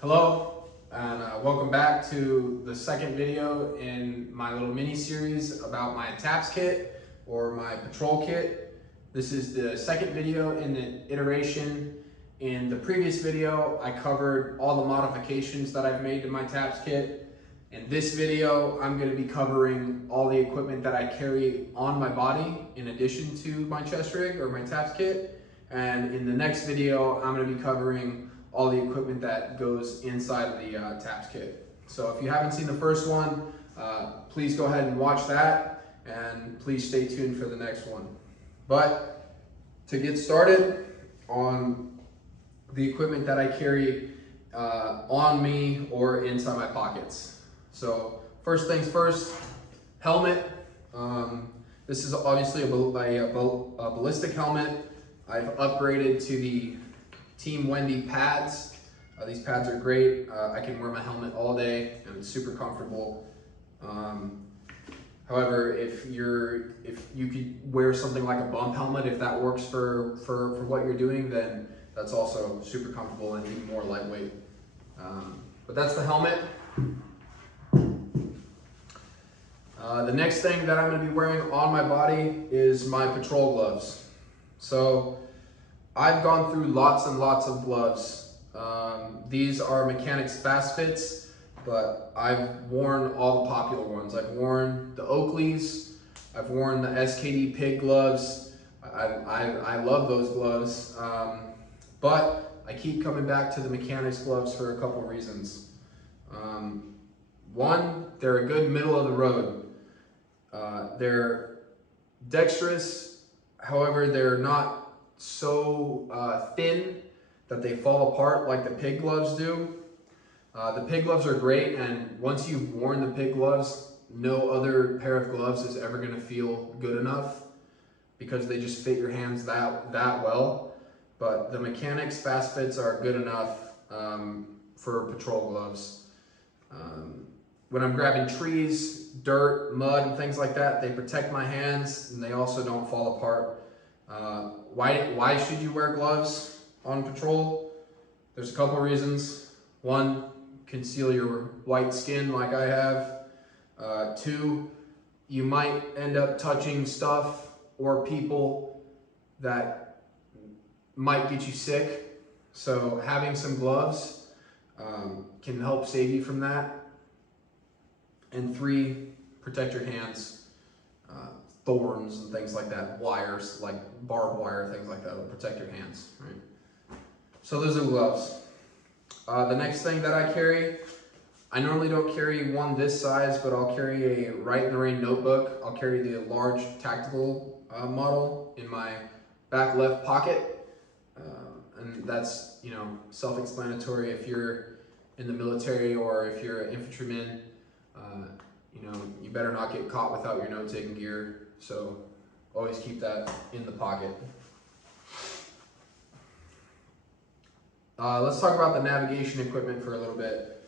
Hello, and welcome back to the second video in my little mini series about my TAPS kit or my patrol kit. This is the second video in the iteration. In the previous video, I covered all the modifications that I've made to my TAPS kit. In this video, I'm going to be covering all the equipment that I carry on my body in addition to my chest rig or my TAPS kit. And in the next video, I'm going to be covering all the equipment that goes inside of the TAPS kit. So if you haven't seen the first one, please go ahead and watch that, and please stay tuned for the next one. But to get started on the equipment that I carry on me or inside my pockets. So first things first, helmet. This is obviously a ballistic helmet. I've upgraded to the Team Wendy pads. These pads are great. I can wear my helmet all day and it's super comfortable. However, if you could wear something like a bump helmet, if that works for what you're doing, then that's also super comfortable and even more lightweight. But that's the helmet. The next thing that I'm going to be wearing on my body is my patrol gloves. So I've gone through lots and lots of gloves. These are Mechanics Fast Fits, but I've worn all the popular ones. I've worn the Oakleys, I've worn the SKD Pig gloves. I love those gloves, but I keep coming back to the Mechanics gloves for a couple reasons. One, they're a good middle of the road. They're dexterous, however, they're not so thin that they fall apart like the pig gloves do. The pig gloves are great, and once you've worn the pig gloves, no other pair of gloves is ever going to feel good enough because they just fit your hands that well. But the Mechanics Fast Fits are good enough for patrol gloves. When I'm grabbing trees, dirt, mud, and things like that, they protect my hands and they also don't fall apart. Why should you wear gloves on patrol? There's a couple reasons. One, conceal your white skin like I have. Two, you might end up touching stuff or people that might get you sick. So having some gloves can help save you from that. And three, protect your hands. Thorns and things like that, wires, like barbed wire, things like that will protect your hands, right? So those are gloves. The next thing that I carry, I normally don't carry one this size, but I'll carry a Rite in the Rain notebook. I'll carry the large tactical model in my back left pocket. And that's, self-explanatory if you're in the military or if you're an infantryman. You better not get caught without your note-taking gear. So always keep that in the pocket. Let's talk about the navigation equipment for a little bit.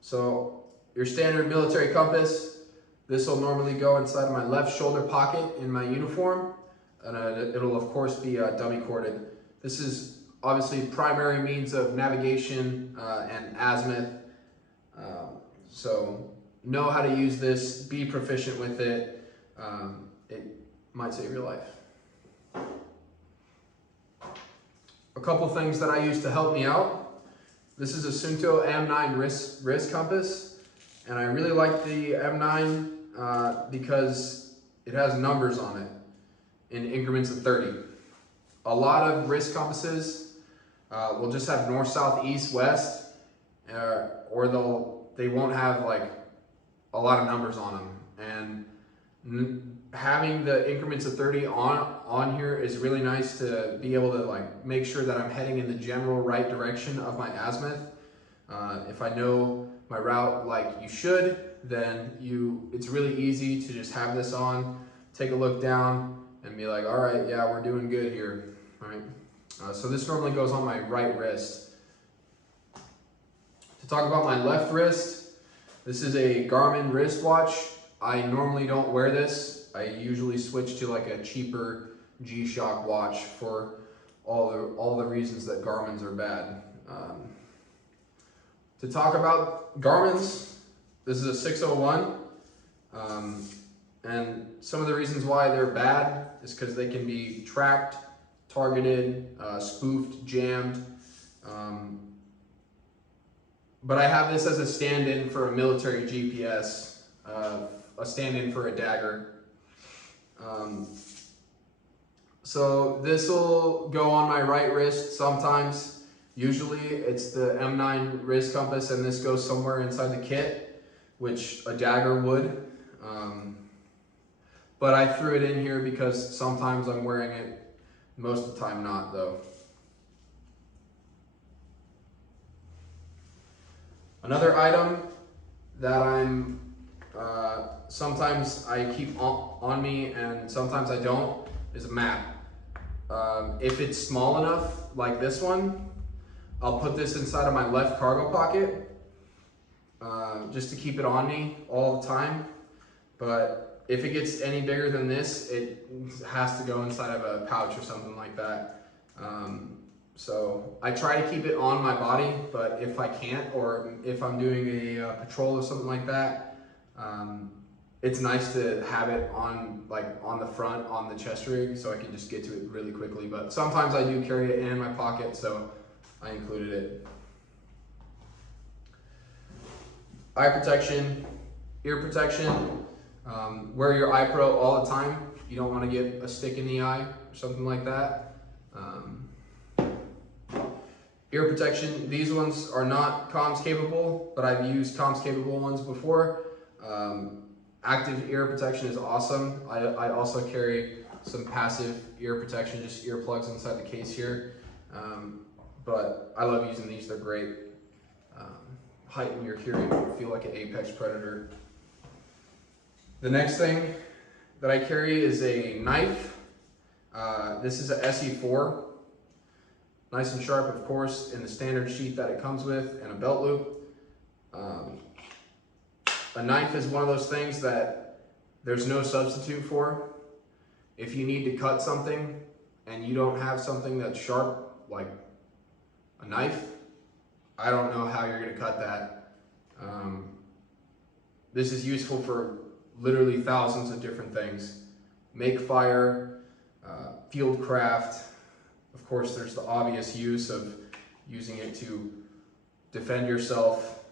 So your standard military compass, this will normally go inside of my left shoulder pocket in my uniform. And it'll of course be dummy corded. This is obviously primary means of navigation and azimuth. So know how to use this, be proficient with it. It might save your life. A couple things that I use to help me out. This is a Suunto M9 wrist compass, and I really like the M9 because it has numbers on it in increments of 30. A lot of wrist compasses will just have north, south, east, west, or they won't have like a lot of numbers on them. And having the increments of 30 on here is really nice to be able to like make sure that I'm heading in the general right direction of my azimuth. If I know my route like you should, then it's really easy to just have this on, take a look down and be like, all right, yeah, we're doing good here. All right. So this normally goes on my right wrist. To talk about my left wrist, this is a Garmin wristwatch. I normally don't wear this. I usually switch to like a cheaper G-Shock watch for all the reasons that Garmin's are bad. To talk about Garmin's, this is a 601. And some of the reasons why they're bad is because they can be tracked, targeted, spoofed, jammed. But I have this as a stand-in for a military GPS, a stand-in for a dagger. So this will go on my right wrist sometimes. Usually it's the M9 wrist compass, and this goes somewhere inside the kit, which a dagger would. But I threw it in here because sometimes I'm wearing it, most of the time not though. Another item that I'm, sometimes I keep on me and sometimes I don't, is a map. If it's small enough, like this one, I'll put this inside of my left cargo pocket, just to keep it on me all the time. But if it gets any bigger than this, it has to go inside of a pouch or something like that. So I try to keep it on my body, but if I can't, or if I'm doing a patrol or something like that, it's nice to have it on, like on the front, on the chest rig, so I can just get to it really quickly. But sometimes I do carry it in my pocket, so I included it. Eye protection, ear protection. Wear your eye pro all the time. You don't want to get a stick in the eye or something like that. Ear protection, these ones are not comms capable, but I've used comms capable ones before. Active ear protection is awesome. I also carry some passive ear protection, just earplugs inside the case here. But I love using these, they're great. Heighten your hearing, feel like an apex predator. The next thing that I carry is a knife. This is a SE4. Nice and sharp, of course, in the standard sheath that it comes with, and a belt loop. A knife is one of those things that there's no substitute for. If you need to cut something and you don't have something that's sharp, like a knife, I don't know how you're gonna cut that. This is useful for literally thousands of different things. Make fire, field craft. Of course, there's the obvious use of using it to defend yourself.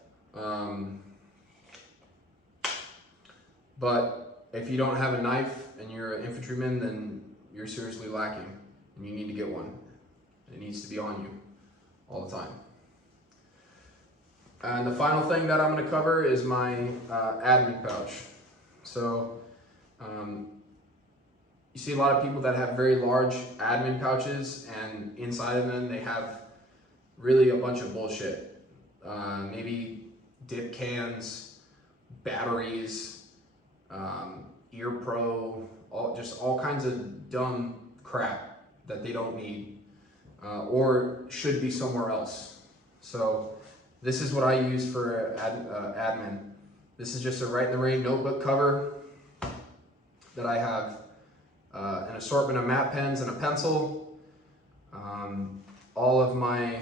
But if you don't have a knife and you're an infantryman, then you're seriously lacking and you need to get one. It needs to be on you all the time. And the final thing that I'm going to cover is my admin pouch. So you see a lot of people that have very large admin pouches, and inside of them they have really a bunch of bullshit. Maybe dip cans, batteries, ear pro, just all kinds of dumb crap that they don't need or should be somewhere else. So this is what I use for admin. This is just a Right in the Rain notebook cover that I have an assortment of matte pens and a pencil, all of my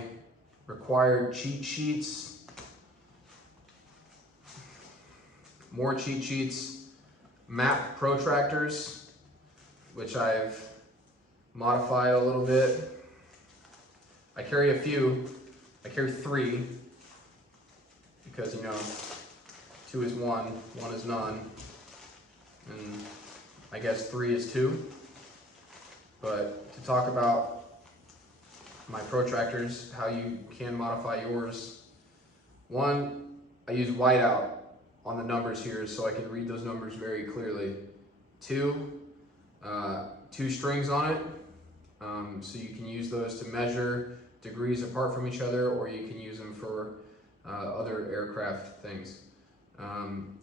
required cheat sheets, more cheat sheets, map protractors, which I've modified a little bit. I carry a few. I carry 3 because, you know, 2 is 1, 1 is none, and I guess 3 is 2. But to talk about my protractors, how you can modify yours. 1, I use whiteout on the numbers here so I can read those numbers very clearly. 2, 2 strings on it, so you can use those to measure degrees apart from each other, or you can use them for other aircraft things. And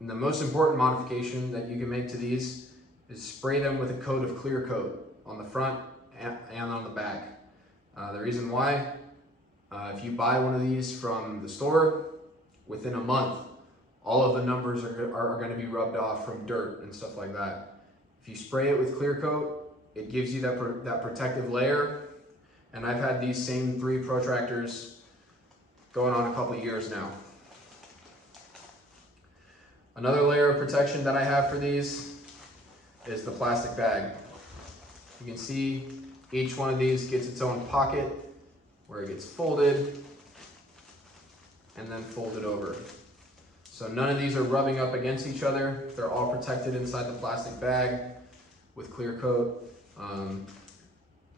the most important modification that you can make to these is spray them with a coat of clear coat on the front and on the back. The reason why, if you buy one of these from the store, within a month, all of the numbers are going to be rubbed off from dirt and stuff like that. If you spray it with clear coat, it gives you that protective layer. And I've had these same 3 protractors going on a couple years now. Another layer of protection that I have for these is the plastic bag. You can see each one of these gets its own pocket where it gets folded and then folded over. So none of these are rubbing up against each other. They're all protected inside the plastic bag with clear coat.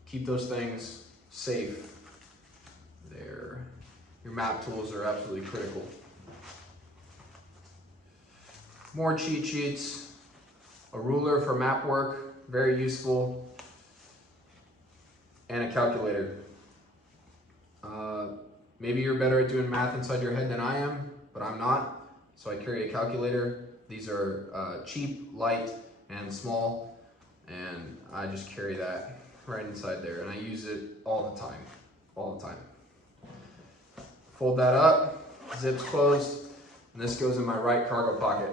Keep those things safe. Your map tools are absolutely critical. More cheat sheets, a ruler for map work, very useful, and a calculator. Maybe you're better at doing math inside your head than I am, but I'm not, so I carry a calculator. These are cheap, light, and small, and I just carry that right inside there, and I use it all the time. Fold that up, zips closed, and this goes in my right cargo pocket.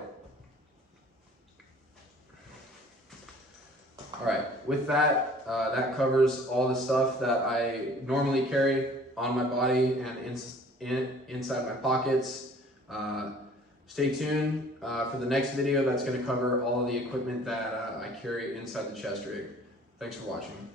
All right, with that, that covers all the stuff that I normally carry on my body and inside my pockets. Stay tuned for the next video that's going to cover all of the equipment that I carry inside the chest rig. Thanks for watching.